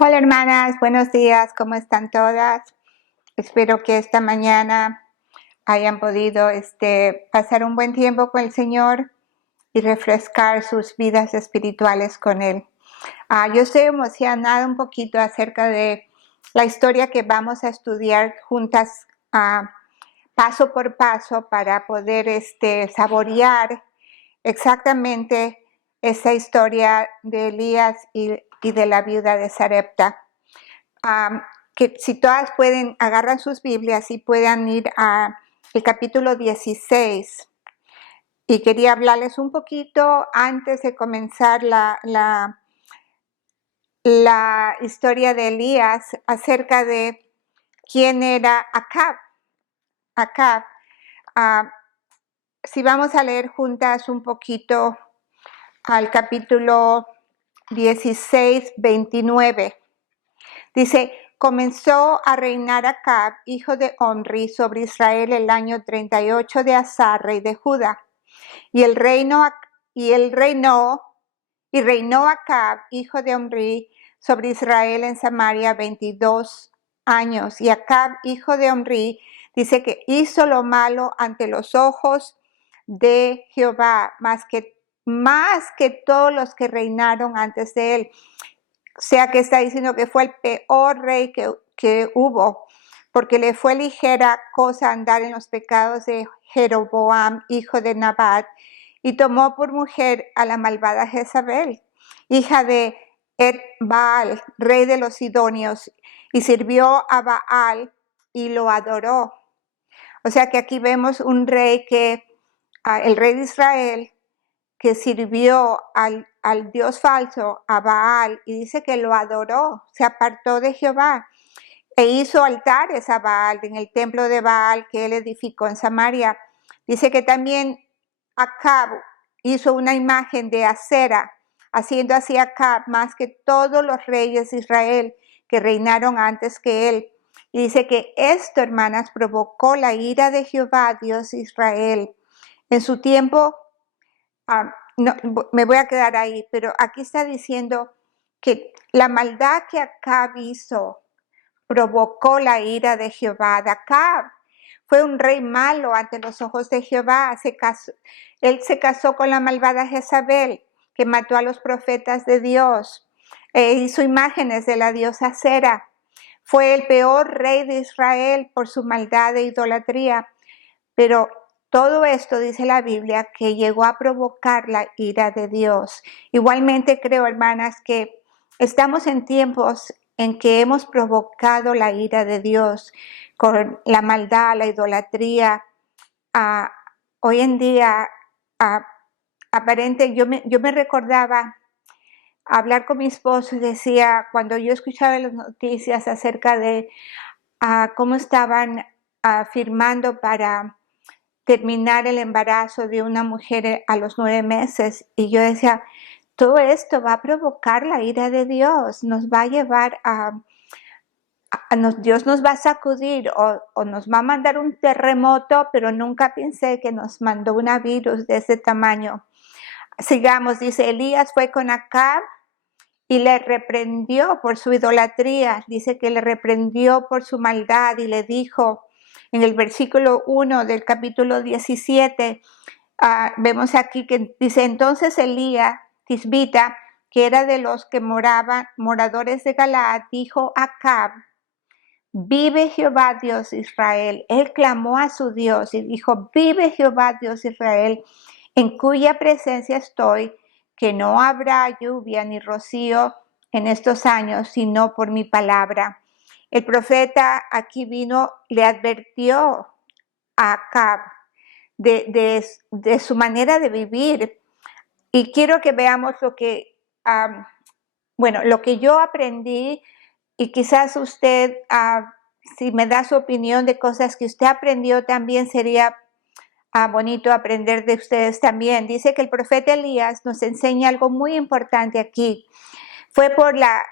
Hola hermanas, buenos días, ¿cómo están todas? Espero que esta mañana hayan podido pasar un buen tiempo con el Señor y refrescar sus vidas espirituales con Él. Yo estoy emocionada un poquito acerca de la historia que vamos a estudiar juntas paso por paso para poder saborear exactamente esa historia de Elías y de la viuda de Sarepta. Que si todas pueden, agarran sus Biblias y puedan ir al capítulo 16. Y quería hablarles un poquito antes de comenzar la historia de Elías acerca de quién era Acab. Acab. Si vamos a leer juntas un poquito al capítulo 16, 29. Dice: comenzó a reinar Acab, hijo de Omri, sobre Israel el año 38 de Asa, rey de Judá. Y reinó Acab, hijo de Omri, sobre Israel en Samaria 22 años. Y Acab, hijo de Omri, dice que hizo lo malo ante los ojos de Jehová, más que todos los que reinaron antes de él. O sea que está diciendo que fue el peor rey que hubo, porque le fue ligera cosa andar en los pecados de Jeroboam, hijo de Nabat, y tomó por mujer a la malvada Jezabel, hija de Baal, rey de los Sidonios, y sirvió a Baal y lo adoró. O sea que aquí vemos un rey el rey de Israel, que sirvió al Dios falso, a Baal, y dice que lo adoró, se apartó de Jehová e hizo altares a Baal en el templo de Baal que él edificó en Samaria. Dice que también Acab hizo una imagen de Acera, haciendo así Acab más que todos los reyes de Israel que reinaron antes que él. Y dice que esto, hermanas, provocó la ira de Jehová, Dios de Israel. En su tiempo, no, me voy a quedar ahí, pero aquí está diciendo que la maldad que Acab hizo provocó la ira de Jehová. Acab fue un rey malo ante los ojos de Jehová. Él se casó con la malvada Jezabel, que mató a los profetas de Dios, hizo imágenes de la diosa Acera. Fue el peor rey de Israel por su maldad e idolatría. Pero todo esto, dice la Biblia, que llegó a provocar la ira de Dios. Igualmente creo, hermanas, que estamos en tiempos en que hemos provocado la ira de Dios con la maldad, la idolatría. Hoy en día, aparente, yo me recordaba hablar con mi esposo y decía, cuando yo escuchaba las noticias acerca de cómo estaban firmando para terminar el embarazo de una mujer a los 9 meses, y yo decía, todo esto va a provocar la ira de Dios, nos va a llevar Dios nos va a sacudir o nos va a mandar un terremoto, pero nunca pensé que nos mandó un virus de ese tamaño. Sigamos, dice: Elías fue con Acab y le reprendió por su idolatría. Dice que le reprendió por su maldad y le dijo, en el versículo 1 del capítulo 17, vemos aquí que dice: entonces Elías Tisbita, que era de los que moradores de Galaad, dijo a Acab: vive Jehová Dios de Israel. Él clamó a su Dios y dijo: vive Jehová Dios de Israel, en cuya presencia estoy, que no habrá lluvia ni rocío en estos años, sino por mi palabra. El profeta aquí vino, le advirtió a Acab de su manera de vivir. Y quiero que veamos lo que yo aprendí, y quizás usted, si me da su opinión de cosas que usted aprendió, también sería bonito aprender de ustedes también. Dice que el profeta Elías nos enseña algo muy importante aquí. Fue por la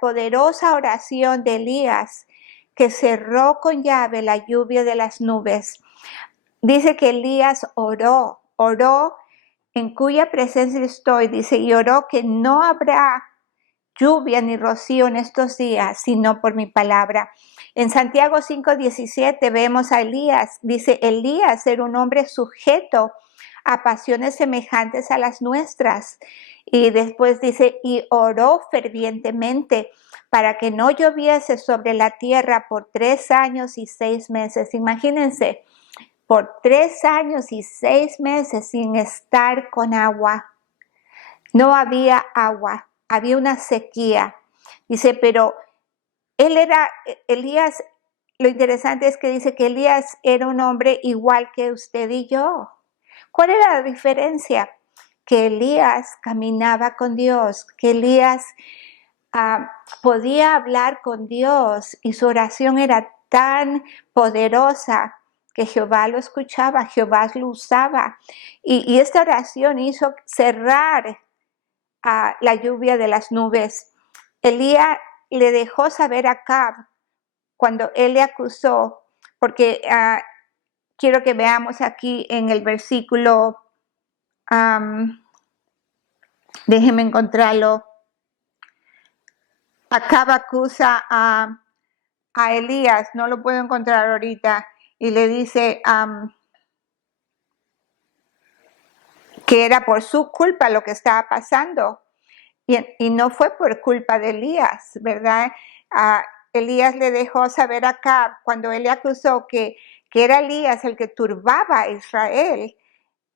poderosa oración de Elías que cerró con llave la lluvia de las nubes. Dice que Elías oró en cuya presencia estoy, dice, y oró que no habrá, lluvia ni rocío en estos días, sino por mi palabra. En Santiago 5:17 vemos a Elías. Dice, Elías era un hombre sujeto a pasiones semejantes a las nuestras. Y después dice, y oró fervientemente para que no lloviese sobre la tierra por 3 años y 6 meses. Imagínense, por 3 años y 6 meses sin estar con agua. No había agua, había una sequía. Dice, pero Elías, lo interesante es que dice que Elías era un hombre igual que usted y yo. ¿Cuál era la diferencia? Que Elías caminaba con Dios, que Elías podía hablar con Dios y su oración era tan poderosa que Jehová lo escuchaba, Jehová lo usaba. Y esta oración hizo cerrar la lluvia de las nubes. Elías le dejó saber a Acab cuando él le acusó, porque quiero que veamos aquí en el versículo, déjenme encontrarlo. Acab acusa a Elías, no lo puedo encontrar ahorita, y le dice que era por su culpa lo que estaba pasando. Y no fue por culpa de Elías, ¿verdad? Elías le dejó saber a Acab cuando él le acusó que era Elías el que turbaba a Israel.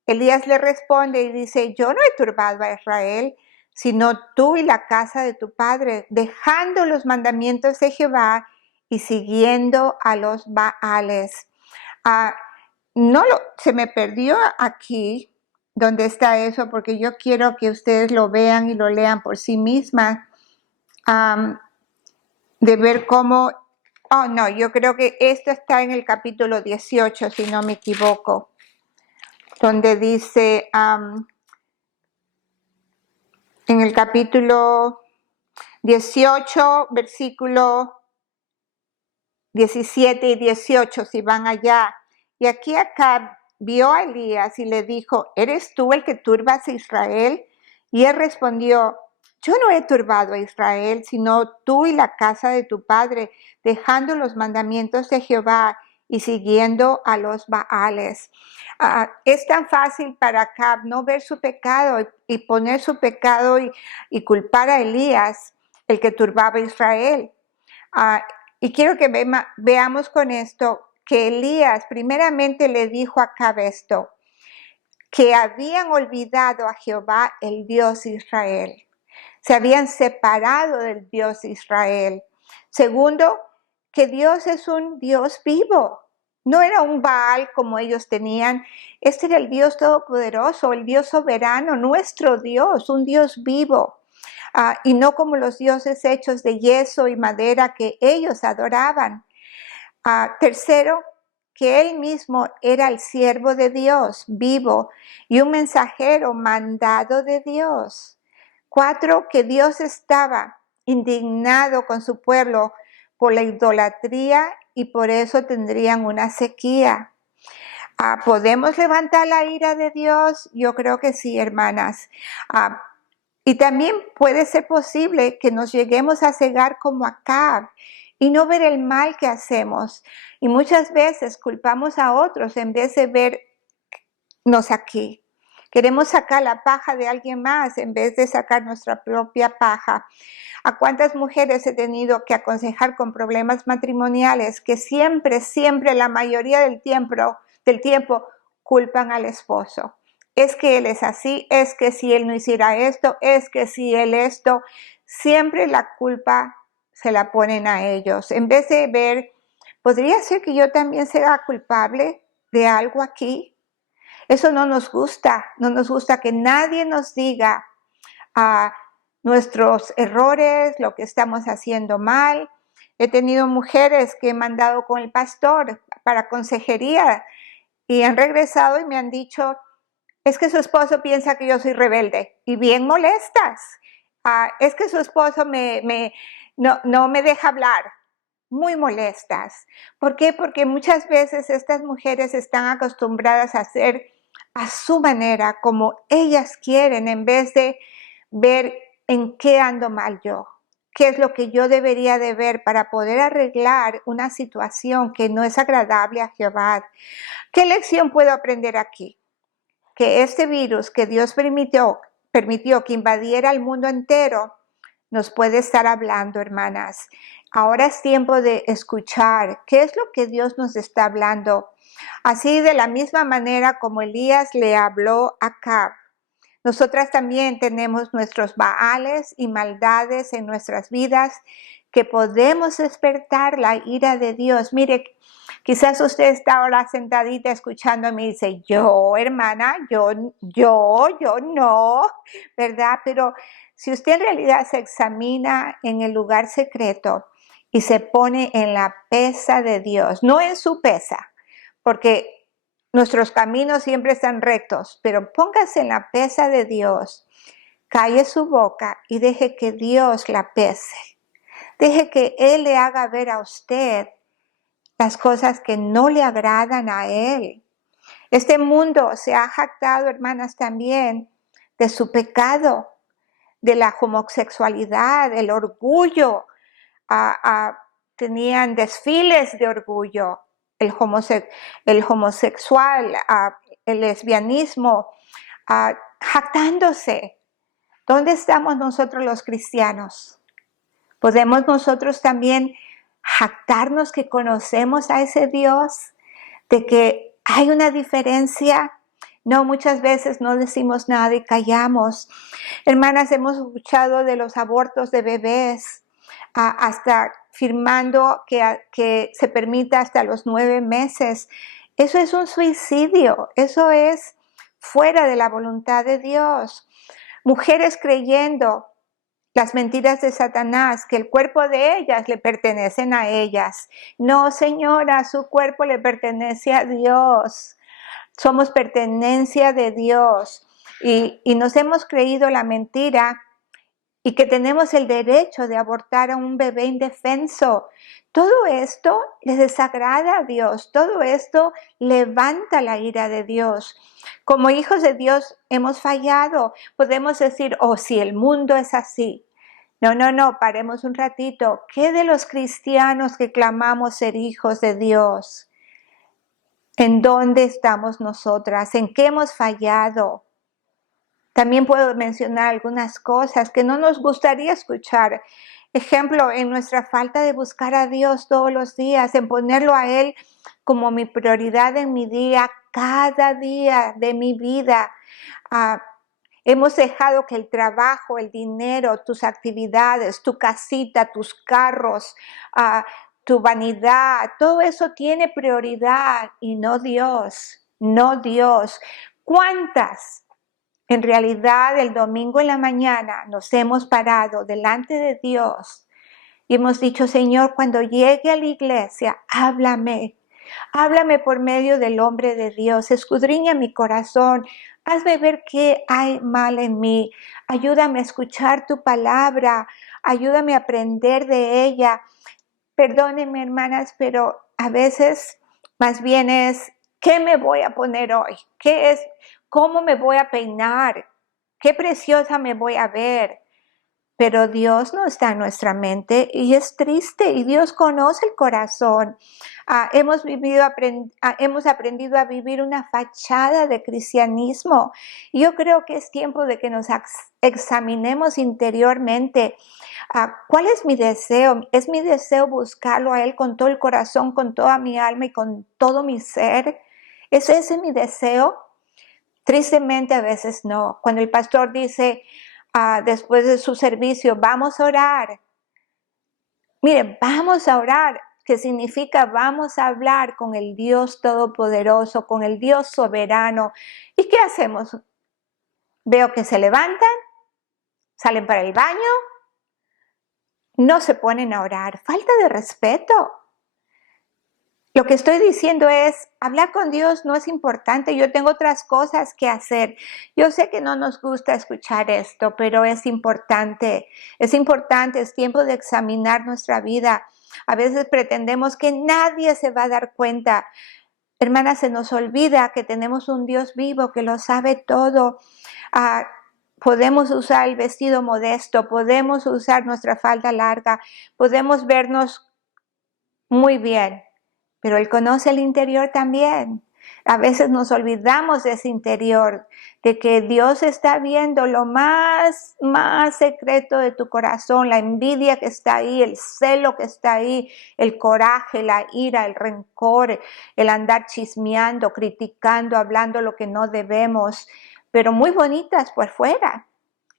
Elías le responde y dice, yo no he turbado a Israel, sino tú y la casa de tu padre, dejando los mandamientos de Jehová y siguiendo a los Baales. Se me perdió aquí donde está eso, porque yo quiero que ustedes lo vean y lo lean por sí mismas, de ver cómo, no, yo creo que esto está en el capítulo 18, si no me equivoco, donde dice, en el capítulo 18, versículo 17 y 18, si van allá. Y aquí Acab vio a Elías y le dijo, ¿eres tú el que turbas a Israel? Y él respondió, yo no he turbado a Israel, sino tú y la casa de tu padre, dejando los mandamientos de Jehová y siguiendo a los Baales. Es tan fácil para Acab no ver su pecado y poner su pecado y culpar a Elías, el que turbaba a Israel. Y quiero que veamos con esto que Elías primeramente le dijo a Acab esto, que habían olvidado a Jehová, el Dios de Israel. Se habían separado del Dios de Israel. Segundo, que Dios es un Dios vivo. No era un Baal como ellos tenían. Este era el Dios todopoderoso, el Dios soberano, nuestro Dios, un Dios vivo. Y no como los dioses hechos de yeso y madera que ellos adoraban. Tercero, que él mismo era el siervo de Dios, vivo, y un mensajero mandado de Dios. 4, que Dios estaba indignado con su pueblo por la idolatría y por eso tendrían una sequía. ¿Podemos levantar la ira de Dios? Yo creo que sí, hermanas. Y también puede ser posible que nos lleguemos a cegar como Acab y no ver el mal que hacemos. Y muchas veces culpamos a otros en vez de vernos aquí. Queremos sacar la paja de alguien más en vez de sacar nuestra propia paja. ¿A cuántas mujeres he tenido que aconsejar con problemas matrimoniales que siempre, la mayoría del tiempo culpan al esposo? Es que él es así, es que si él no hiciera esto, es que si él esto, siempre la culpa se la ponen a ellos. En vez de ver, ¿podría ser que yo también sea culpable de algo aquí? Eso no nos gusta que nadie nos diga nuestros errores, lo que estamos haciendo mal. He tenido mujeres que he mandado con el pastor para consejería y han regresado y me han dicho, es que su esposo piensa que yo soy rebelde, y bien molestas. Es que su esposo no me deja hablar, muy molestas. ¿Por qué? Porque muchas veces estas mujeres están acostumbradas a hacer a su manera, como ellas quieren, en vez de ver en qué ando mal yo. qué es lo que yo debería de ver para poder arreglar una situación que no es agradable a Jehová. ¿Qué lección puedo aprender aquí? Que este virus que Dios permitió que invadiera el mundo entero, nos puede estar hablando, hermanas. Ahora es tiempo de escuchar qué es lo que Dios nos está hablando. Así, de la misma manera como Elías le habló a Acab, nosotras también tenemos nuestros baales y maldades en nuestras vidas que podemos despertar la ira de Dios. Mire, quizás usted está ahora sentadita escuchándome y dice, yo, hermana, yo no, ¿verdad? Pero si usted en realidad se examina en el lugar secreto y se pone en la pesa de Dios, no en su pesa, porque nuestros caminos siempre están rectos, pero póngase en la pesa de Dios, calle su boca y deje que Dios la pese. Deje que Él le haga ver a usted las cosas que no le agradan a Él. Este mundo se ha jactado, hermanas, también de su pecado, de la homosexualidad, el orgullo. Tenían desfiles de orgullo, el homosexual, el lesbianismo, jactándose. ¿Dónde estamos nosotros los cristianos? ¿Podemos nosotros también jactarnos que conocemos a ese Dios? ¿De que hay una diferencia? No, muchas veces no decimos nada y callamos. Hermanas, hemos escuchado de los abortos de bebés, hasta firmando que se permita hasta los 9 meses. Eso es un suicidio, eso es fuera de la voluntad de Dios. Mujeres creyendo las mentiras de Satanás, que el cuerpo de ellas le pertenecen a ellas. No, señora, su cuerpo le pertenece a Dios. Somos pertenencia de Dios y nos hemos creído la mentira y que tenemos el derecho de abortar a un bebé indefenso. Todo esto le desagrada a Dios, todo esto levanta la ira de Dios. Como hijos de Dios hemos fallado. Podemos decir, oh, si el mundo es así. No, paremos un ratito. ¿Qué de los cristianos que clamamos ser hijos de Dios? ¿En dónde estamos nosotras? ¿En qué hemos fallado? También puedo mencionar algunas cosas que no nos gustaría escuchar. Ejemplo, en nuestra falta de buscar a Dios todos los días, en ponerlo a Él como mi prioridad en mi día, cada día de mi vida. Hemos dejado que el trabajo, el dinero, tus actividades, tu casita, tus carros, tu vanidad, todo eso tiene prioridad y no Dios, no Dios. ¿Cuántas? En realidad, el domingo en la mañana nos hemos parado delante de Dios y hemos dicho, Señor, cuando llegue a la iglesia, háblame. Háblame por medio del hombre de Dios, escudriña mi corazón, hazme ver qué hay mal en mí, ayúdame a escuchar tu palabra, ayúdame a aprender de ella. Perdónenme, hermanas, pero a veces más bien es, ¿qué me voy a poner hoy? ¿Qué es? ¿Cómo me voy a peinar? ¿Qué preciosa me voy a ver? Pero Dios no está en nuestra mente y es triste y Dios conoce el corazón. Hemos aprendido a vivir una fachada de cristianismo. Yo creo que es tiempo de que nos examinemos interiormente. ¿Cuál es mi deseo? ¿Es mi deseo buscarlo a Él con todo el corazón, con toda mi alma y con todo mi ser? ¿Es ese mi deseo? Tristemente a veces no. Cuando el pastor dice, después de su servicio, vamos a orar. Miren, vamos a orar, que significa vamos a hablar con el Dios Todopoderoso, con el Dios soberano. ¿Y qué hacemos? Veo que se levantan, salen para el baño, no se ponen a orar. Falta de respeto. Lo que estoy diciendo es, hablar con Dios no es importante, yo tengo otras cosas que hacer. Yo sé que no nos gusta escuchar esto, pero es importante, es tiempo de examinar nuestra vida. A veces pretendemos que nadie se va a dar cuenta. Hermanas, se nos olvida que tenemos un Dios vivo que lo sabe todo. podemos usar el vestido modesto, podemos usar nuestra falda larga, podemos vernos muy bien, pero Él conoce el interior también. A veces nos olvidamos de ese interior, de que Dios está viendo lo más secreto de tu corazón, la envidia que está ahí, el celo que está ahí, el coraje, la ira, el rencor, el andar chismeando, criticando, hablando lo que no debemos, pero muy bonitas por fuera.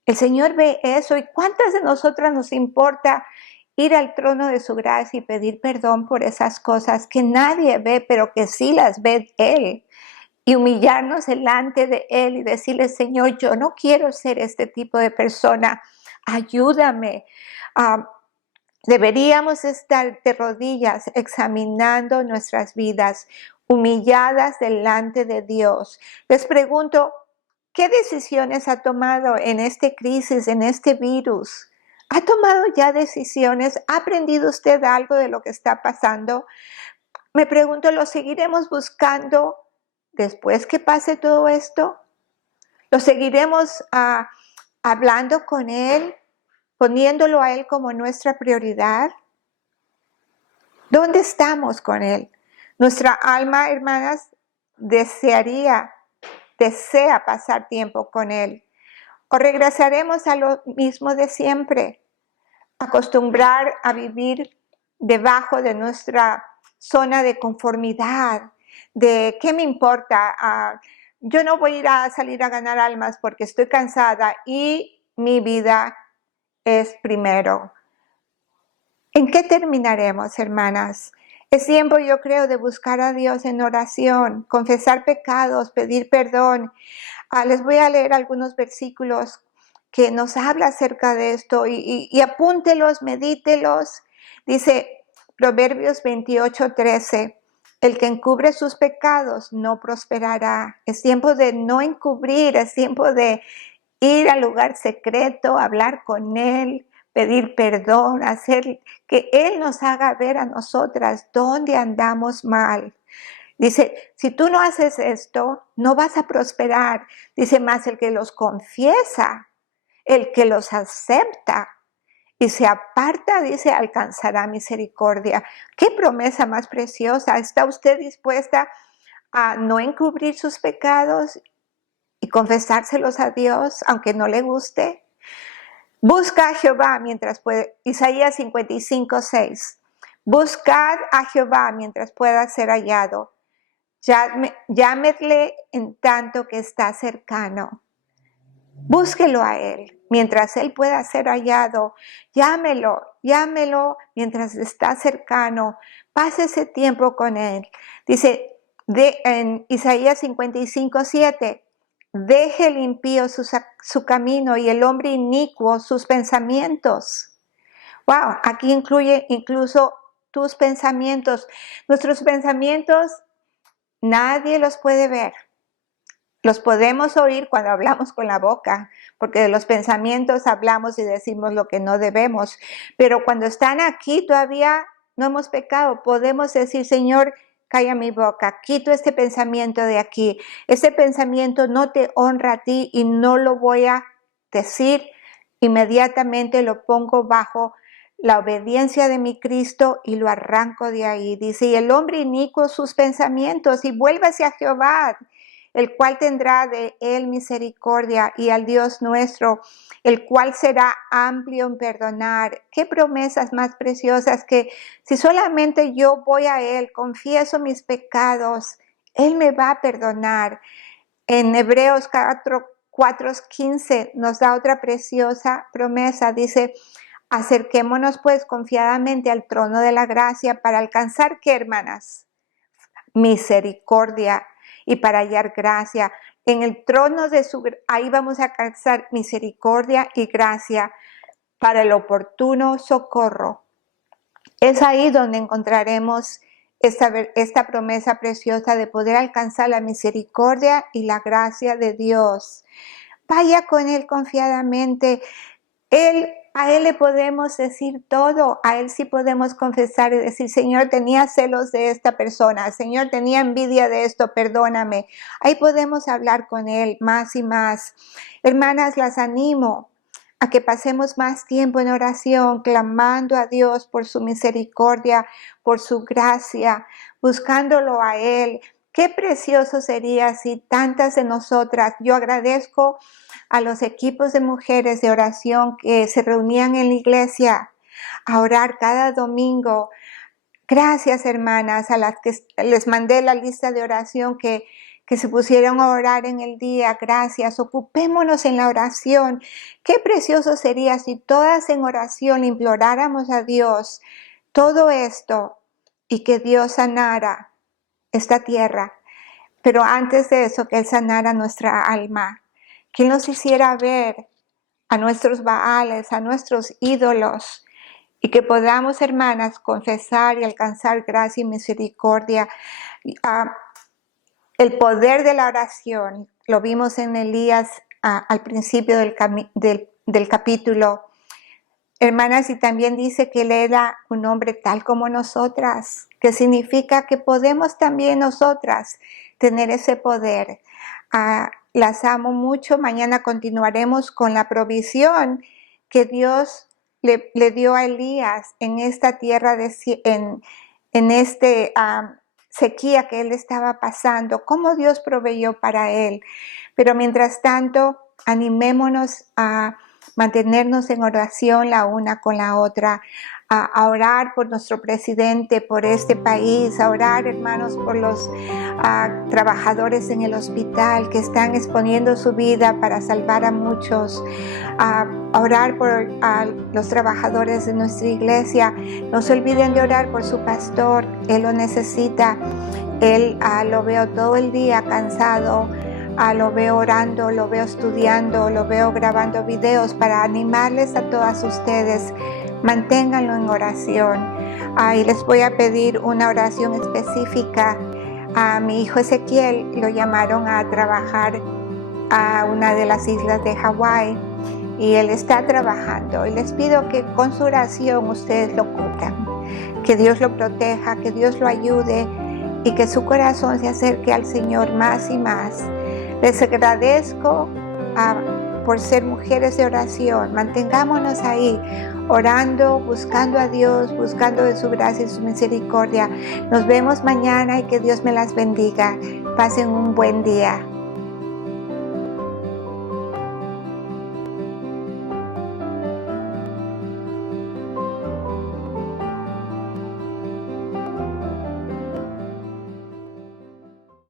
El Señor ve eso, y ¿cuántas de nosotras nos importa ir al trono de su gracia y pedir perdón por esas cosas que nadie ve, pero que sí las ve Él? Y humillarnos delante de Él y decirle: Señor, yo no quiero ser este tipo de persona, ayúdame. Deberíamos estar de rodillas examinando nuestras vidas, humilladas delante de Dios. Les pregunto, ¿qué decisiones ha tomado en esta crisis, en este virus? ¿Ha tomado ya decisiones? ¿Ha aprendido usted algo de lo que está pasando? Me pregunto, ¿lo seguiremos buscando después que pase todo esto? ¿Lo seguiremos hablando con Él, poniéndolo a Él como nuestra prioridad? ¿Dónde estamos con Él? Nuestra alma, hermanas, desea pasar tiempo con Él. ¿O regresaremos a lo mismo de siempre? Acostumbrar a vivir debajo de nuestra zona de conformidad, de ¿qué me importa? Yo no voy a ir a salir a ganar almas porque estoy cansada y mi vida es primero. ¿En qué terminaremos, hermanas? Es tiempo, yo creo, de buscar a Dios en oración, confesar pecados, pedir perdón. Les voy a leer algunos versículos que nos habla acerca de esto y apúntelos, medítelos. Dice Proverbios 28:13, el que encubre sus pecados no prosperará. Es tiempo de no encubrir, es tiempo de ir al lugar secreto, hablar con Él, pedir perdón, hacer que Él nos haga ver a nosotras dónde andamos mal. Dice, si tú no haces esto, no vas a prosperar. Dice, más el que los confiesa, el que los acepta y se aparta, dice, alcanzará misericordia. ¡Qué promesa más preciosa! ¿Está usted dispuesta a no encubrir sus pecados y confesárselos a Dios, aunque no le guste? Busca a Jehová mientras puede. Isaías 55:6. Buscad a Jehová mientras pueda ser hallado. Llámedle en tanto que está cercano. Búsquelo a Él mientras Él pueda ser hallado. Llámelo mientras está cercano. Pase ese tiempo con Él. Dice en Isaías 55:7, deje el impío su camino y el hombre inicuo sus pensamientos. Wow, aquí incluye incluso tus pensamientos. Nuestros pensamientos nadie los puede ver. Los podemos oír cuando hablamos con la boca, porque de los pensamientos hablamos y decimos lo que no debemos. Pero cuando están aquí todavía no hemos pecado. Podemos decir, Señor, calla mi boca, quito este pensamiento de aquí. Este pensamiento no te honra a ti y no lo voy a decir. Inmediatamente lo pongo bajo la obediencia de mi Cristo y lo arranco de ahí. Dice, y el hombre inicuo sus pensamientos y vuélvase a Jehová, el cual tendrá de él misericordia, y al Dios nuestro, el cual será amplio en perdonar. Qué promesas más preciosas, que si solamente yo voy a Él, confieso mis pecados, Él me va a perdonar. En Hebreos 4:15 nos da otra preciosa promesa. Dice, acerquémonos pues confiadamente al trono de la gracia para alcanzar, ¿qué, hermanas? Misericordia, y para hallar gracia. En el trono de ahí vamos a alcanzar misericordia y gracia para el oportuno socorro. Es ahí donde encontraremos esta promesa preciosa de poder alcanzar la misericordia y la gracia de Dios. Vaya con Él confiadamente. Él A Él le podemos decir todo, a Él sí podemos confesar y decir, Señor, tenía celos de esta persona, Señor, tenía envidia de esto, perdóname. Ahí podemos hablar con Él más y más. Hermanas, las animo a que pasemos más tiempo en oración, clamando a Dios por su misericordia, por su gracia, buscándolo a Él. Qué precioso sería si tantas de nosotras, yo agradezco a los equipos de mujeres de oración que se reunían en la iglesia a orar cada domingo. Gracias, hermanas, a las que les mandé la lista de oración que se pusieron a orar en el día. Gracias, ocupémonos en la oración. Qué precioso sería si todas en oración imploráramos a Dios todo esto y que Dios sanara esta tierra. Pero antes de eso, que Él sanara nuestra alma, que Él nos hiciera ver a nuestros Baales, a nuestros ídolos, y que podamos, hermanas, confesar y alcanzar gracia y misericordia. El poder de la oración, lo vimos en Elías al principio del capítulo. Hermanas, y también dice que Él era un hombre tal como nosotras, que significa que podemos también nosotras tener ese poder. Las amo mucho. Mañana continuaremos con la provisión que Dios le dio a Elías en esta tierra, en este sequía que él estaba pasando, cómo Dios proveyó para él. Pero mientras tanto, animémonos a mantenernos en oración la una con la otra, a orar por nuestro presidente, por este país, a orar, hermanos, por los trabajadores en el hospital que están exponiendo su vida para salvar a muchos, a orar por los trabajadores de nuestra iglesia. No se olviden de orar por su pastor, él lo necesita. Él lo veo todo el día cansado, lo veo orando, lo veo estudiando, lo veo grabando videos para animarles a todas ustedes. Manténganlo en oración. Y les voy a pedir una oración específica. A mi hijo Ezequiel lo llamaron a trabajar a una de las islas de Hawái y él está trabajando. Y les pido que con su oración ustedes lo cubran, que Dios lo proteja, que Dios lo ayude y que su corazón se acerque al Señor más y más. Les agradezco por ser mujeres de oración. Mantengámonos ahí, orando, buscando a Dios, buscando de su gracia y su misericordia. Nos vemos mañana y que Dios me las bendiga. Pasen un buen día.